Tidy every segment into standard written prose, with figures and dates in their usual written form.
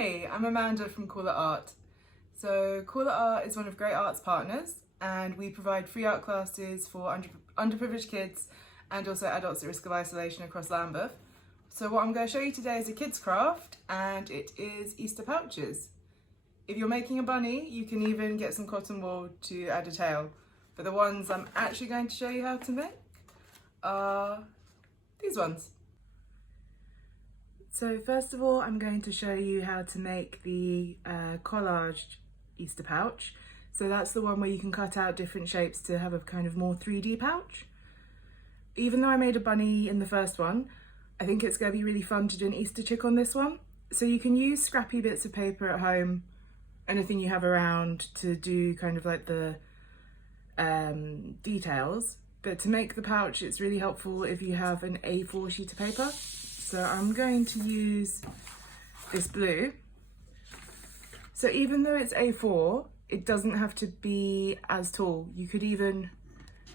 Hi, I'm Amanda from Call It Art. So Call It Art is one of Great Art's partners, and we provide free art classes for underprivileged kids and also adults at risk of isolation across Lambeth. So what I'm going to show you today is a kid's craft, and it is Easter pouches. If you're making a bunny, you can even get some cotton wool to add a tail. But the ones I'm actually going to show you how to make are these ones. So first of all, I'm going to show you how to make the collaged Easter pouch. So that's the one where you can cut out different shapes to have a kind of more 3D pouch. Even though I made a bunny in the first one, I think it's going to be really fun to do an Easter chick on this one. So you can use scrappy bits of paper at home, anything you have around, to do kind of like the details. But to make the pouch, it's really helpful if you have an A4 sheet of paper. So I'm going to use this blue. So even though it's A4, it doesn't have to be as tall. You could even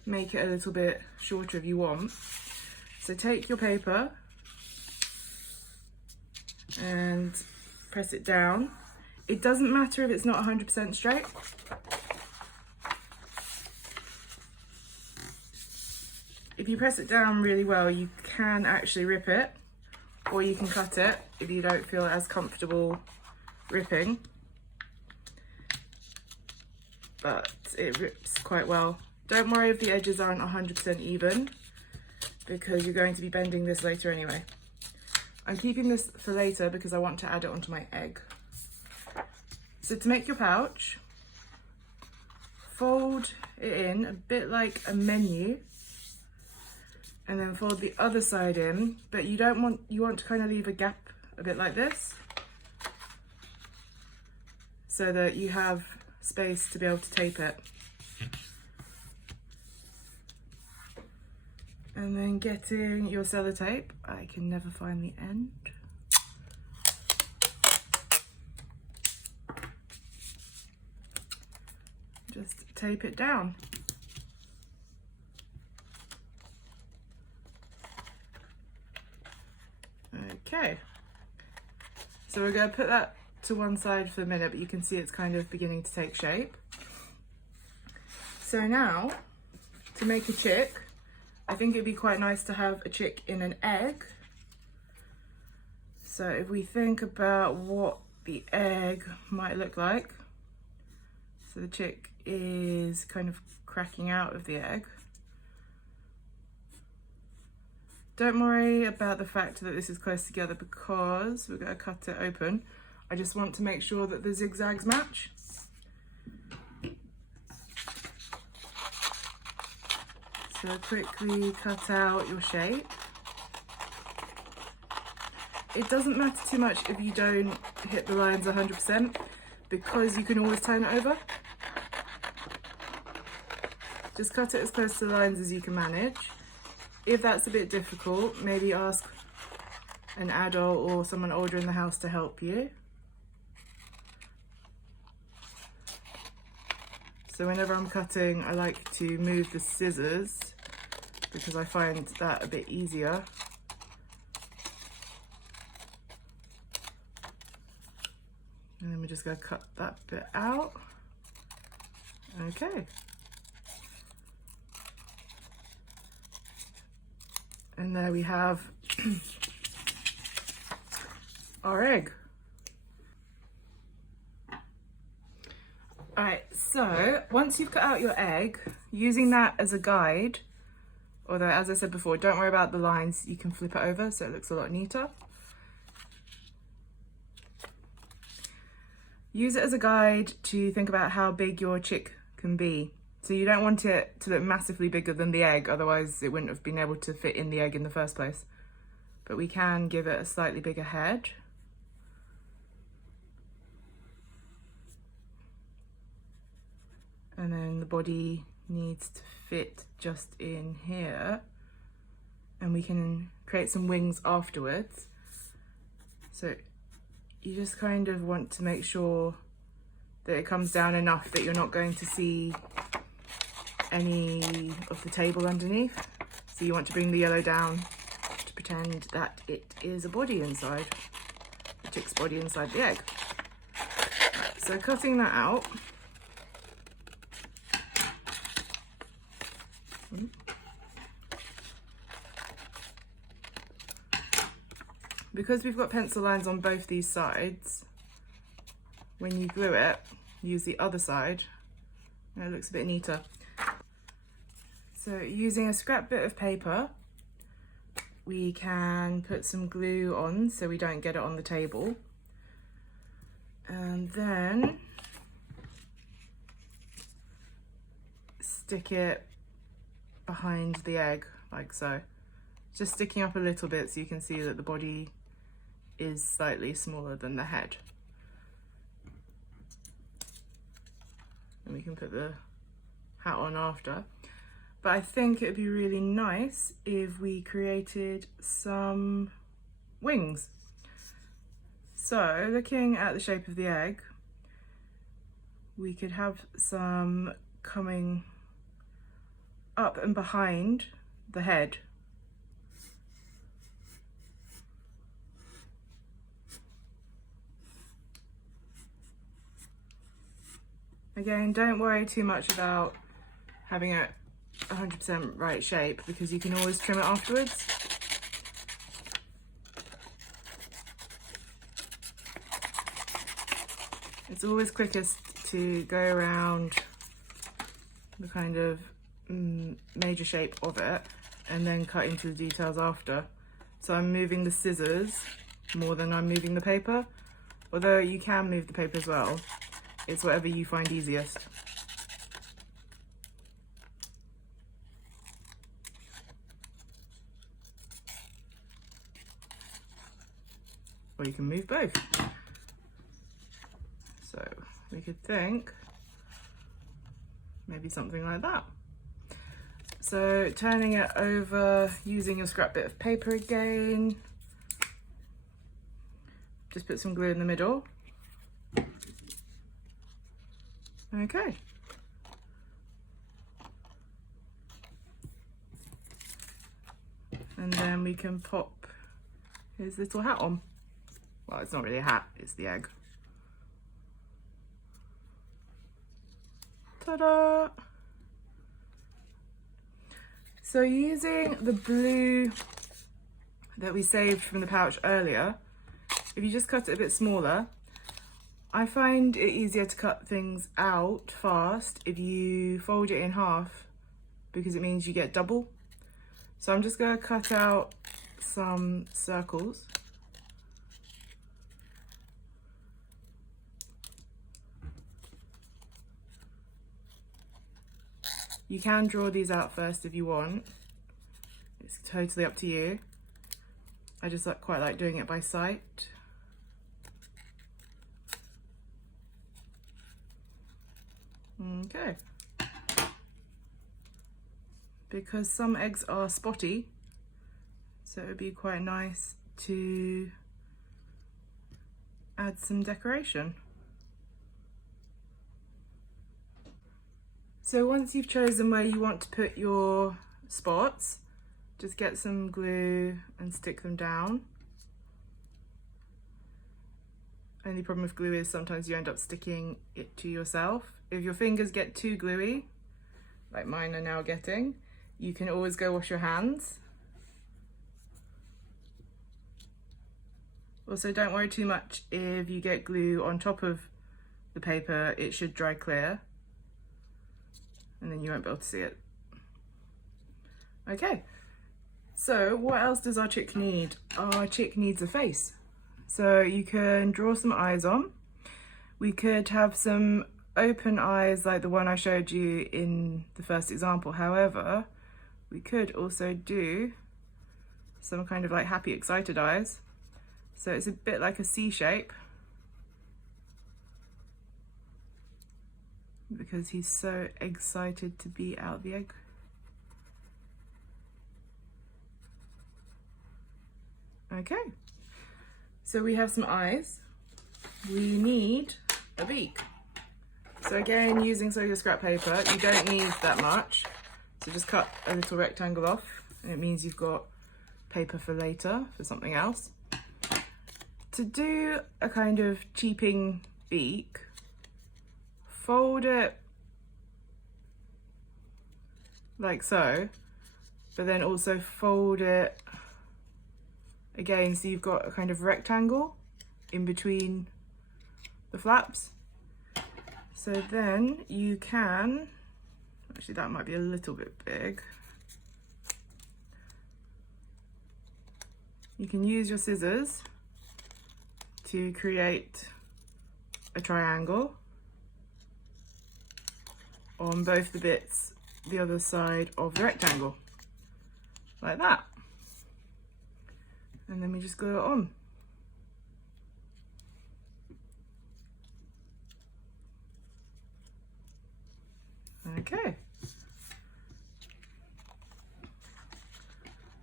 make it a little bit shorter if you want. So take your paper and press it down. It doesn't matter if it's not 100% straight. If you press it down really well, you can actually rip it, or you can cut it if you don't feel as comfortable ripping. But it rips quite well. Don't worry if the edges aren't 100% even, because you're going to be bending this later anyway. I'm keeping this for later because I want to add it onto my egg. So to make your pouch, fold it in a bit like a menu, and then fold the other side in, but you want to kind of leave a gap a bit like this, so that you have space to be able to tape it. And then getting your sellotape, I can never find the end. Just tape it down. Okay, so we're going to put that to one side for a minute, but you can see it's kind of beginning to take shape. So now, to make a chick, I think it'd be quite nice to have a chick in an egg. So if we think about what the egg might look like, so the chick is kind of cracking out of the egg. Don't worry about the fact that this is close together because we're going to cut it open. I just want to make sure that the zigzags match. So quickly cut out your shape. It doesn't matter too much if you don't hit the lines 100% because you can always turn it over. Just cut it as close to the lines as you can manage. If that's a bit difficult, maybe ask an adult or someone older in the house to help you. So whenever I'm cutting, I like to move the scissors because I find that a bit easier. And then we're just going to cut that bit out. Okay. And there we have our egg. Alright, so once you've cut out your egg, using that as a guide, although as I said before, don't worry about the lines, you can flip it over so it looks a lot neater. Use it as a guide to think about how big your chick can be. So you don't want it to look massively bigger than the egg, otherwise it wouldn't have been able to fit in the egg in the first place. But we can give it a slightly bigger head. And then the body needs to fit just in here. And we can create some wings afterwards. So you just kind of want to make sure that it comes down enough that you're not going to see any of the table underneath. So you want to bring the yellow down to pretend that it is a body inside. the chick's body inside the egg. Right, so cutting that out. Because we've got pencil lines on both these sides, when you glue it, use the other side, and it looks a bit neater. So using a scrap bit of paper, we can put some glue on so we don't get it on the table. And then stick it behind the egg, like so. Just sticking up a little bit so you can see that the body is slightly smaller than the head. And we can put the hat on after. But I think it would be really nice if we created some wings. So looking at the shape of the egg, we could have some coming up and behind the head. Again, don't worry too much about having it 100% right shape, because you can always trim it afterwards. It's always quickest to go around the kind of major shape of it and then cut into the details after. So I'm moving the scissors more than I'm moving the paper, although you can move the paper as well. It's whatever you find easiest. Or you can move both. So we could think maybe something like that. So turning it over, using your scrap bit of paper again. Just put some glue in the middle. Okay. And then we can pop his little hat on. Well, it's not really a hat, it's the egg. Ta-da! So using the blue that we saved from the pouch earlier, if you just cut it a bit smaller, I find it easier to cut things out fast if you fold it in half, because it means you get double. So I'm just going to cut out some circles. You can draw these out first if you want. It's totally up to you. I just quite like doing it by sight. Okay. Because some eggs are spotty, so it would be quite nice to add some decoration. So once you've chosen where you want to put your spots, just get some glue and stick them down. Only problem with glue is sometimes you end up sticking it to yourself. If your fingers get too gluey, like mine are now getting, you can always go wash your hands. Also, don't worry too much if you get glue on top of the paper, it should dry clear, and then you won't be able to see it. Okay, so what else does our chick need? Our chick needs a face. So you can draw some eyes on. We could have some open eyes like the one I showed you in the first example. However, we could also do some kind of like happy, excited eyes. So it's a bit like a C shape, because he's so excited to be out of the egg. Okay, so we have some eyes. We need a beak. So again, using your scrap paper, you don't need that much. So just cut a little rectangle off, and it means you've got paper for later, for something else. to do a kind of cheeping beak, fold it like so, but then also fold it again so you've got a kind of rectangle in between the flaps. So then you can, actually that might be a little bit big. You can use your scissors to create a triangle on both the bits the other side of the rectangle, like that. And then we just glue it on. Okay.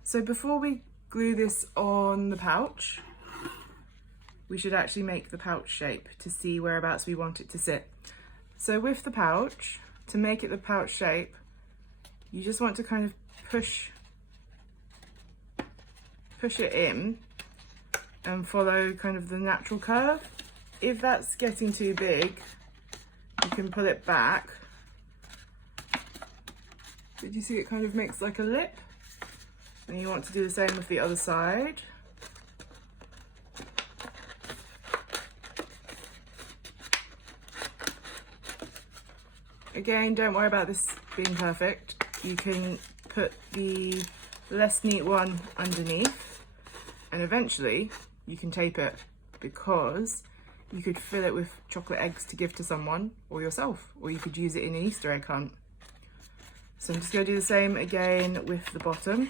So before we glue this on the pouch, we should actually make the pouch shape to see whereabouts we want it to sit. So with the pouch, to make it the pouch shape, you just want to kind of push it in and follow kind of the natural curve. If that's getting too big, you can pull it back. Did you see it kind of makes like a lip? And you want to do the same with the other side. Again, don't worry about this being perfect. You can put the less neat one underneath, and eventually you can tape it, because you could fill it with chocolate eggs to give to someone or yourself, or you could use it in an Easter egg hunt. So I'm just going to do the same again with the bottom.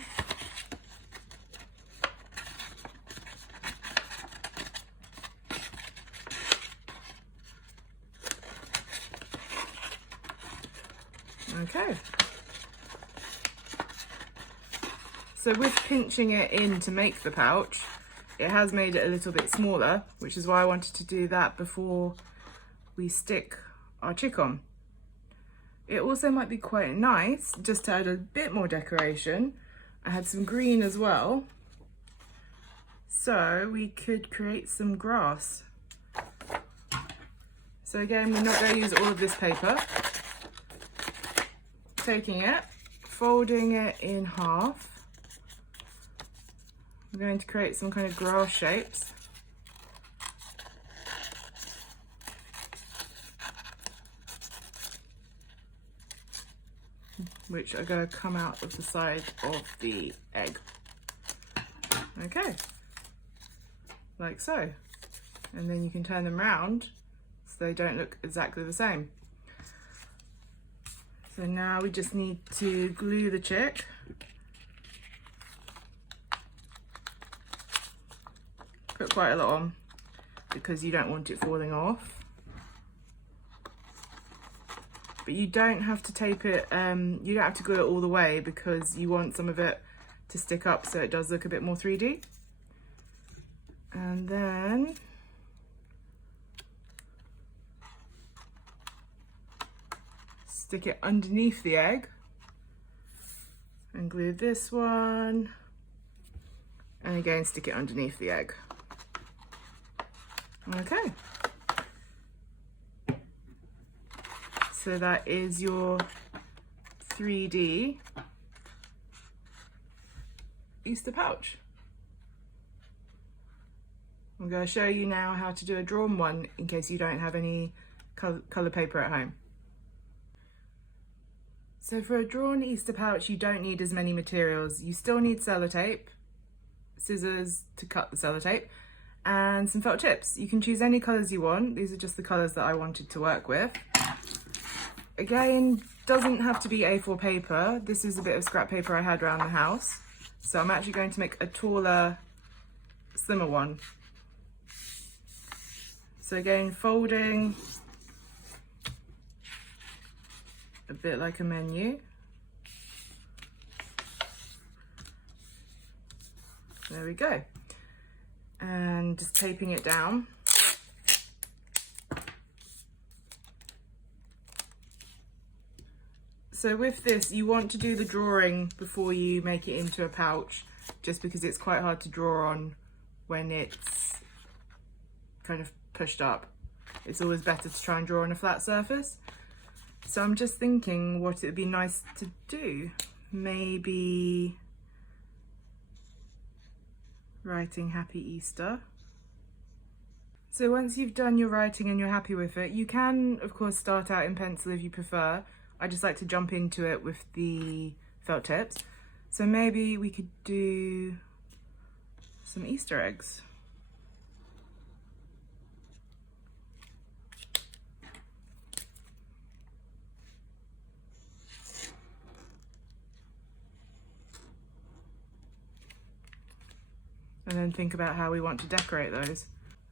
Okay. So with pinching it in to make the pouch, it has made it a little bit smaller, which is why I wanted to do that before we stick our chick on. It also might be quite nice just to add a bit more decoration. I had some green as well, so we could create some grass. So again, we're not going to use all of this paper. Taking it, folding it in half. I'm going to create some kind of grass shapes. Which are going to come out of the side of the egg. Okay, like so. And then you can turn them round so they don't look exactly the same. So now we just need to glue the chick. Put quite a lot on because you don't want it falling off. But you don't have to tape it, you don't have to glue it all the way, because you want some of it to stick up so it does look a bit more 3D. And then stick it underneath the egg and glue this one, and again stick it underneath the egg. Okay. So that is your 3D Easter pouch. I'm going to show you now how to do a drawn one in case you don't have any colour paper at home. So for a drawn Easter pouch, you don't need as many materials. You still need sellotape, scissors to cut the sellotape, and some felt tips. You can choose any colours you want. These are just the colours that I wanted to work with. Again, doesn't have to be A4 paper. This is a bit of scrap paper I had around the house. So I'm actually going to make a taller, slimmer one. So again, folding a bit like a menu. There we go. And just taping it down. So with this, you want to do the drawing before you make it into a pouch, just because it's quite hard to draw on when it's kind of pushed up. It's always better to try and draw on a flat surface. So I'm just thinking what it would be nice to do. Maybe writing Happy Easter. So once you've done your writing and you're happy with it, you can of course start out in pencil if you prefer. I just like to jump into it with the felt tips. So maybe we could do some Easter eggs. And then think about how we want to decorate those.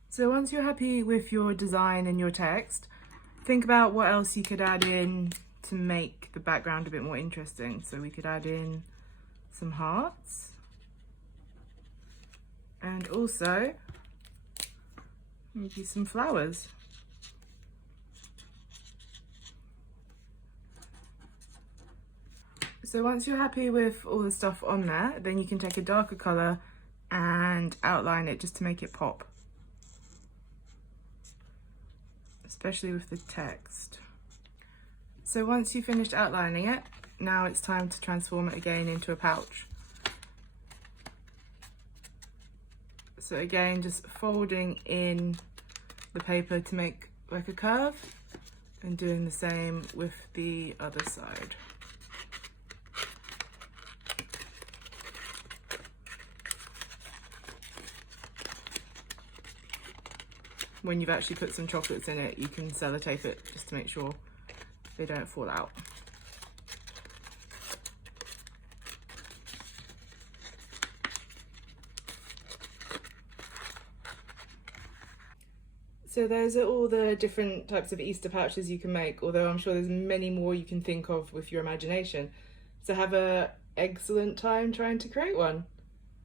So once you're happy with your design and your text, think about what else you could add in to make the background a bit more interesting. So we could add in some hearts, and also maybe some flowers. So once you're happy with all the stuff on there, then you can take a darker colour and outline it just to make it pop, especially with the text. So once you've finished outlining it, now it's time to transform it again into a pouch. So again, just folding in the paper to make like a curve, and doing the same with the other side. When you've actually put some chocolates in it, you can sellotape it just to make sure they don't fall out. So those are all the different types of Easter pouches you can make, although I'm sure there's many more you can think of with your imagination. So have an excellent time trying to create one.